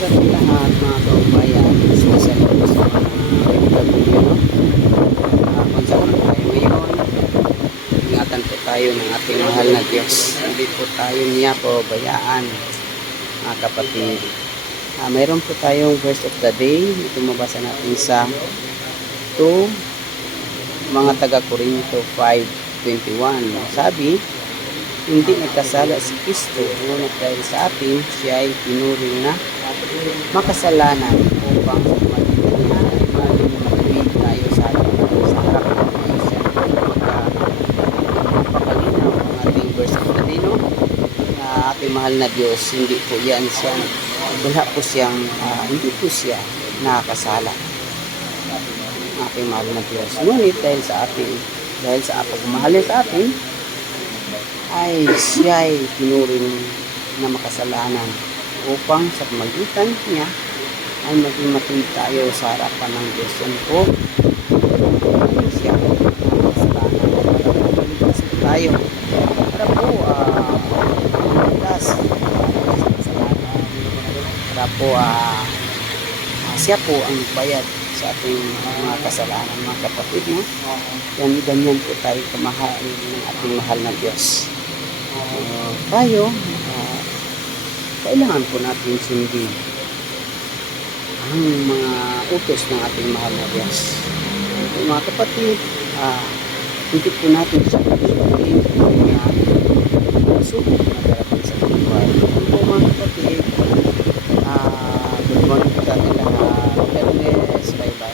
sa ating lahat mga kaumbayan. Special po sa mga OFW, no? Kung saan man tayo ngayon, ingatan po tayo ng ating mahal na Diyos. Hindi po tayo niya po bayaan, mga kapatid. Mayroon po tayong verse of the day. Ito mabasa natin sa 2 mga taga-Korinto 5:21. Sabi, hindi nagkasala si Kristo, ngunit dahil sa atin, siya ay pinuring na makasalanan upang sa magitan niya ay maging matuwid tayo sa harap ng Diyos. Yan po magpakalinaw ang ating verse of the day, no? Na ating mahal na Diyos, hindi po yan siya, wala po siyang, hindi po siya nakakasala. Ating mahal na Diyos. Ngunit dahil sa pagmamahal sa atin, ay siya ay pinuring na makasalanan upang sa pamagitan niya ay maging matuwid tayo sa harapan ng Diyos. Yan po, siya makasalanan para po maligtas tayo. Para po maligtas para po siya po ang bayad sa ating mga kasalanan, mga kapatid, no? Ganyan po tayo kamahal ng ating mahal na Diyos. Tayo, kailangan po natin sundin ang mga utos ng ating mahal na Diyos. Mga kapatid, hindi po natin siya sundin ang mga subok na darating sa buhay. Po mga kapatid, good morning po sa ating lahat. God bless. Bye-bye.